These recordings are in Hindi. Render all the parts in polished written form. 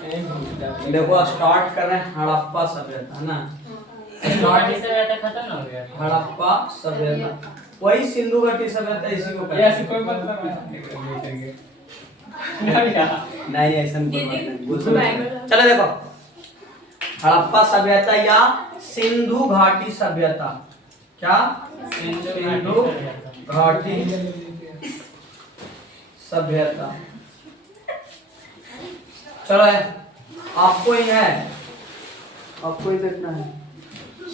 देखो स्टार्ट कर रहे हैं हड़प्पा सभ्यता है ना। स्टार्ट से रहता खत्म हो गया। हड़प्पा सभ्यता वही सिंधु घाटी सभ्यता इसी को कहते ऐसे कोई मतलब नहीं। नहीं ऐसा कोई बात नहीं। चलो देखो हड़प्पा सभ्यता या सिंधु घाटी सभ्यता। क्या? सिंधु घाटी सभ्यता। चलो आपको ही है, आपको ही देखना है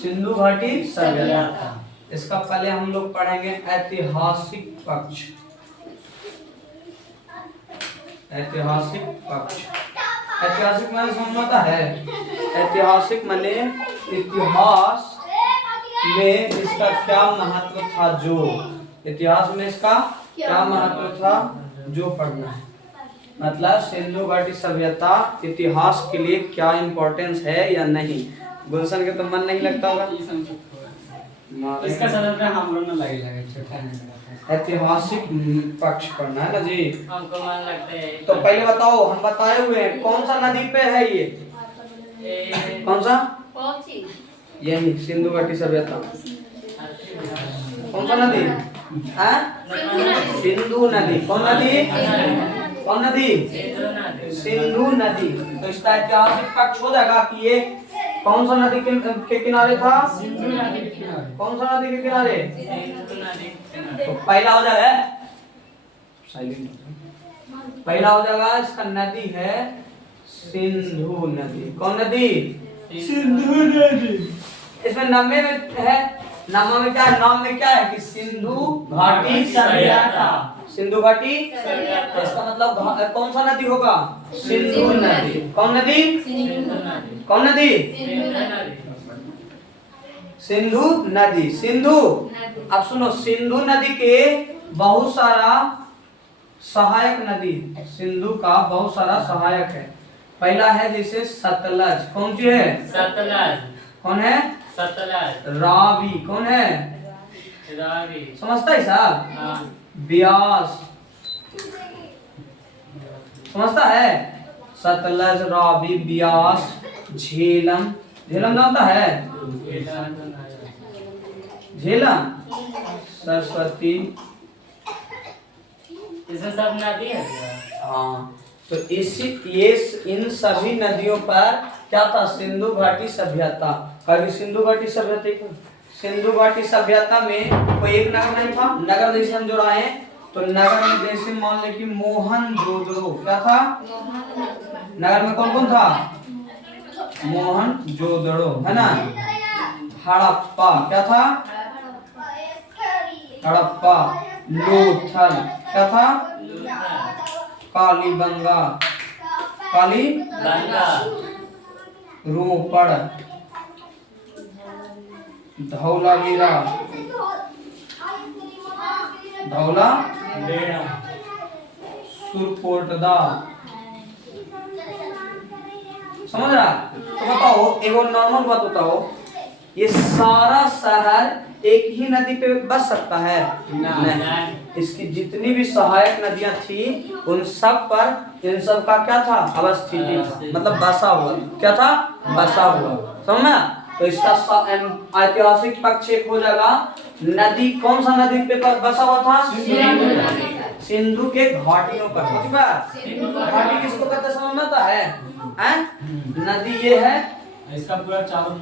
सिंधु घाटी सभ्यता। इसका पहले हम लोग पढ़ेंगे ऐतिहासिक पक्ष। ऐतिहासिक पक्ष, ऐतिहासिक माने समझता है, ऐतिहासिक माने इतिहास में इसका क्या महत्व था, जो इतिहास में इसका क्या महत्व था जो पढ़ना है। मतलब सिंधु घाटी सभ्यता इतिहास के लिए क्या इम्पोर्टेंस है या नहीं। गुलशन के तो मन नहीं लगता होगा इसका समझ में हम लोग ना लगे छोटा नहीं। ऐतिहासिक पक्ष पढ़ना है ना जी। हमको मन लगता है। तो पहले बताओ, हम बताए हुए हैं कौन सा नदी पे है ये, कौन सा? यही सिंधु घाटी सभ्यता। कौन सा नदी है? सिंधु नदी। कौन नदी? कौन नदी? सिंधु नदी। तो इसका ऐतिहासिक पक्ष हो जाएगा कि ये कौन सा नदी के किनारे था? सिंधु नदी के किनारे। कौन सा नदी के किनारे? सिंधु नदी के किनारे। तो पहला हो जाएगा पहला हो जाएगा इसका नदी है सिंधु नदी। कौन नदी? सिंधु नदी। इसमें नामे में है, नामा में क्या है? नाम में क्या है कि सिंधु घाटी सभ्यता। सिंधु घाटी तो इसका मतलब कौन सा नदी होगा? सिंधु नदी। कौन नदी? कौन नदी? सिंधु नदी। सिंधु, अब सुनो, सिंधु नदी के बहुत सारा सहायक नदी, सिंधु का बहुत सारा सहायक है। पहला है जैसे सतलज। कौन सी है? सतलज। कौन है? सतलज। रावी। कौन है? रावी। समझता है साहब? ब्यास। समझता है? सतलज, रावी, ब्यास, झेलम। झेलम जानता है? झेलम, सरस्वती, इसमें सब नदी है। हाँ, तो इसी ये इन सभी नदियों पर क्या था? सिंधु घाटी सभ्यता। कभी सिंधु घाटी सभ्यता, सिंधु घाटी सभ्यता में कोई एक नगर नहीं था। नगर जैसे हम जो रहे तो नगर में जैसे मान ले कि मोहनजोदड़ो। क्या था नगर में? कौन कौन था? मोहनजोदड़ो है ना। हड़प्पा क्या था? हड़प्पा। लोथल क्या था? कालीबंगा। कालीबंगा। रोपड़, धौलावीरा, धौलावीरा, सुरकोटदा। समझ रहा? तो बताओ, एगो नॉर्मल बात बताओ, ये सारा शहर एक ही नदी पे बस सकता है? नहीं। इसकी जितनी भी सहायक नदियां थी उन सब पर इन सब का क्या था? अवस्थिति था, मतलब बसा हुआ। क्या था? बसा हुआ। समझ में? तो इसका ऐतिहासिक पक्ष एक हो जाएगा, नदी कौन सा नदी पे बसा हुआ था? सिंधु के घाटियों पर। घाटी किसको कहते समझ में आता है? नदी ये है, इसका पूरा चारों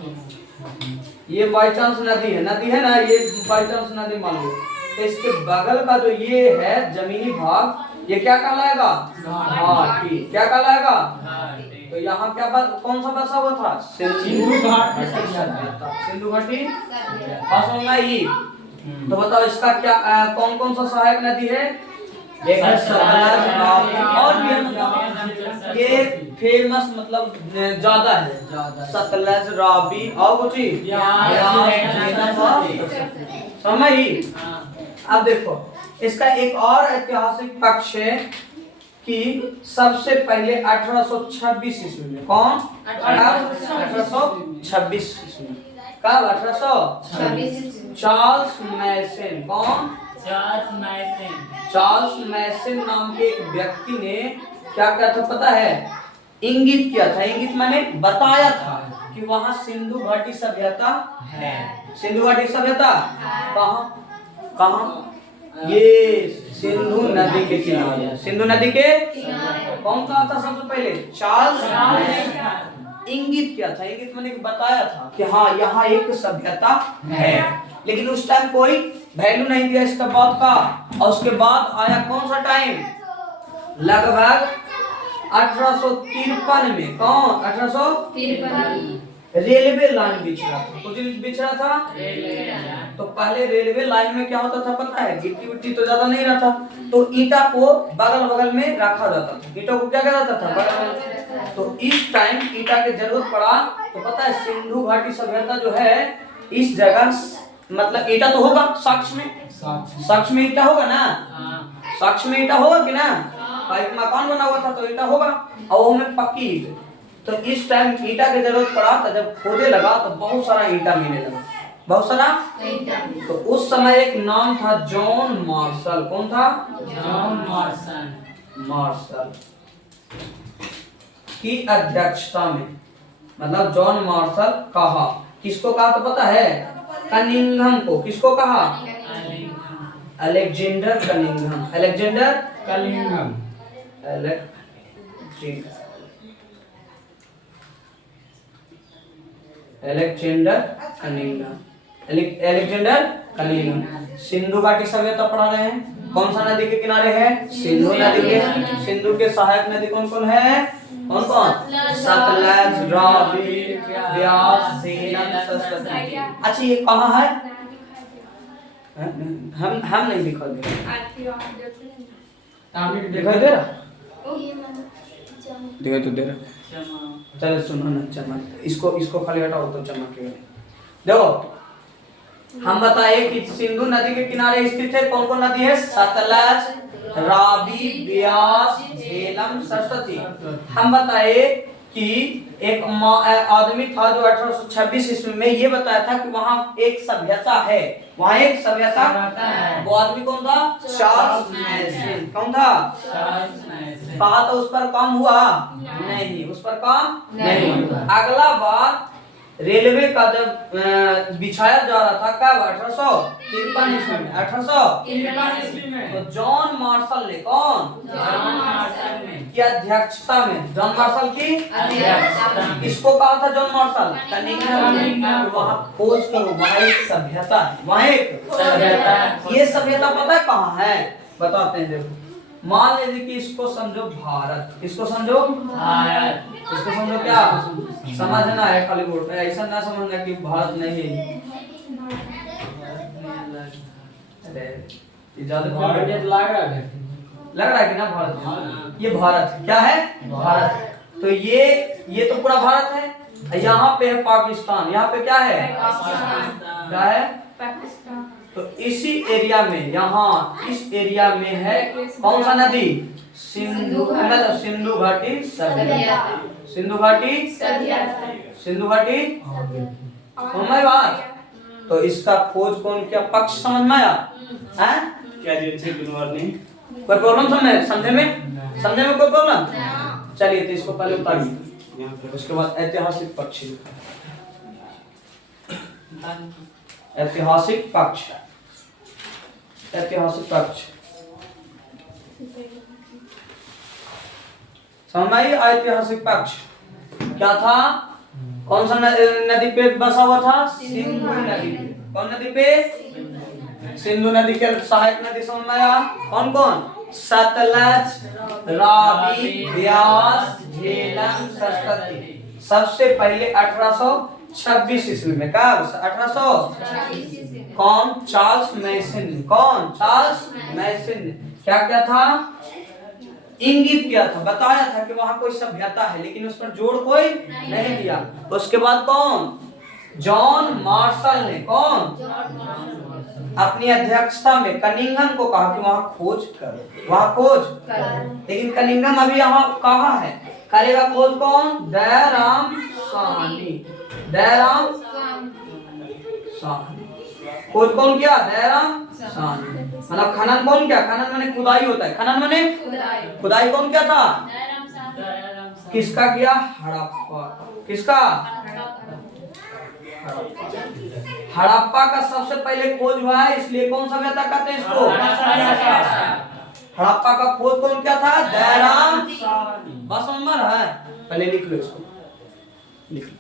ये बाई चांस नदी है ना, ये बाई चांस नदी मान लो। तो इसके बगल का जो ये है जमीनी भाग, ये क्या कहलाएगा? घाटी। क्या कहलाएगा? तो यहाँ क्या कौन सा बसा हुआ था? सिंधु घाटी। सिंधु घाटी ही। तो बताओ इसका क्या कौन कौन सा सहायक नदी है? एक है सतलज, रावी, और भी है। ये फेमस मतलब ज्यादा है, सतलज, रावी और कुछ समझी। अब देखो इसका एक और ऐतिहासिक पक्ष है कि सबसे पहले 1826 ईस्वी में, कौन? 1826 ईस्वी में। कब? 1826। चार्ल्स मैसन। कौन? चार्ल्स मैसन नाम के एक व्यक्ति ने क्या था पता है? इंगित किया था। इंगित माने बताया था कि वहां सिंधु घाटी सभ्यता है। सिंधु घाटी सभ्यता कहाँ कहाँ? ये सिंधु नदी के किनारे। सिंधु नदी के कौन कहा था सबसे पहले? चार्ल्स। इंगित किया था। इंगित माने बताया था कि हाँ यहाँ एक सभ्यता है, लेकिन उस टाइम कोई वैल्यू नहीं दिया इसका बात का। और उसके बाद आया कौन सा टाइम? लगभग 1853 में। कौन? 1853 रेलवे लाइन बिछ रहा था। कुछ बिछ रहा था तो पहले रेलवे लाइन में क्या होता था पता है? गिट्टी विट्टी तो ज्यादा नहीं रहता, तो ईटा को बगल बगल में रखा जाता था। ईटा को क्या कहा जाता था? बगल में। तो इस टाइम ईटा की जरूरत पड़ा तो पता है सिंधु घाटी सभ्यता जो है इस जगह, मतलब ईटा तो होगा साक्ष्य में, साक्ष्य में ईटा होगा ना, साक्ष्य में ईटा होगा कि ना? एक मकान बना हुआ था तो ईटा होगा, और वो में पक्की ईट। तो इस टाइम ईटा की जरूरत पड़ा तो जब खोदे लगा तो बहुत सारा ईटा मिलने लगा, बहुत सारा। तो उस समय एक नाम था जॉन मार्शल। कौन था? John Marshall. मार्शल की अध्यक्षता में, मतलब जॉन मार्शल कहा। किसको कहा तो पता है? कनिंघम को। किसको कहा? Alexander Cunningham. अलेक्जेंडर कलिंगम। Alexander Cunningham. Alexander Cunningham. Sindhu घाटी सभ्यता पढ़ा रहे हैं। कौन सा नदी के किनारे है? सिंधु नदी के। सिंधु के सहायक नदी कौन कौन है? कौन कौन? सतलज, रावी, ब्यास, झेलम, सरस्वती। अच्छा ये कहाँ है? हम नहीं दिखा दे दिखाई दे रहा? दिखाई तो दे रहा। चलो सुनो ना, चमक इसको खाली हटाओ तो चमकेगा। देखो हम बताए कि सिंधु नदी के किनारे स्थित है। कौन कौन नदी है? सतलज, रावी, ब्यास, झेलम, सरस्वती। हम बताए कि एक आदमी था जो 1826 ईस्वी में ये बताया था कि वहां एक सभ्यता है, वहां एक सभ्यता है। वो आदमी कौन था? चार्ल्स मैसन। कौन था? चार्ल्स मैसन। कहा तो उस पर काम हुआ नहीं, उस पर काम नहीं हुआ। अगला बार रेलवे का जब बिछाया जा रहा था कब? 1853 ईस्वी में। 1853 ईस्वी में। तो जॉन मार्शल ने, कौन? जॉन मार्शल ने की अध्यक्षता में, जॉन मार्शल की अध्यक्षता में। इसको कहा था जॉन मार्शल? कनिंघम। वहां खोज करो, वहां एक सभ्यता है, वहां एक सभ्यता है। ये सभ्यता पता है कहाँ है? बताते हैं। देखो मान लीजिए कि इसको समझो भारत। इसको समझो भारत। इसको समझो क्या? समझना है खाली बोर्ड में, ऐसा ना समझना कि भारत नहीं है। अरे ये ज्यादा भारत लग रहा है कि ना? भारत ये भारत क्या है? भारत। तो ये तो पूरा भारत है। यहाँ पे है पाकिस्तान। यहाँ पे क्या है? क्या है? पाकिस्तान। तो इसी एरिया में, यहाँ इस एरिया में है कौन सा नदी? सिंधु, मतलब सिंधु घाटी सभ्यता। सिंधु घाटी सिंधु घाटी समझ में बात? तो इसका खोज कौन किया? पक्ष समझ में आया? हैं? क्या जी अच्छे गुड मॉर्निंग। कोई प्रॉब्लम समझने में? समझने में कोई प्रॉब्लम? चलिए तो इसको पहले उतारिए, उसके बाद ऐतिहासिक पक्ष। ऐतिहासिक पक्ष, ऐतिहासिक पक्ष समझ में आई? ऐतिहासिक पक्ष क्या था? कौन सा नदी पे बसा हुआ था? सिंधु नदी पे। कौन नदी पे? सिंधु नदी के सहायक नदी समझ में आया? कौन कौन? सतलज, रावी, ब्यास, झेलम, सरस्वती। सबसे पहले 1826 ईस्वी में। कब? 1826। कौन? चार्ल्स मैसन। कौन? चार्ल्स मैसन। क्या क्या था? इंगित किया था, बताया था कि वहां कोई सभ्यता है, लेकिन उस पर जोर कोई नहीं दिया। उसके बाद कौन? जॉन मार्शल ने, कौन? अपनी अध्यक्षता में कनिंघम को कहा कि वहां खोज करो, वहां खोज। लेकिन कनिंघम अभी यहाँ कहाँ है? करेगा खोज कौन? दयाराम साहनी। दयाराम साहनी खोज कौन किया? दयाराम साहनी। मतलब खनन कौन किया? खनन माने खुदाई होता है। खनन माने खुदाई कौन किया था? किसका किया? हड़प्पा। किसका? हड़प्पा का सबसे पहले खोज हुआ है, इसलिए कौन सभ्यता कहते हैं इसको? हड़प्पा का खोज कौन किया था? दयाराम। बस नंबर है, पहले लिख लो इसको, लिख लो।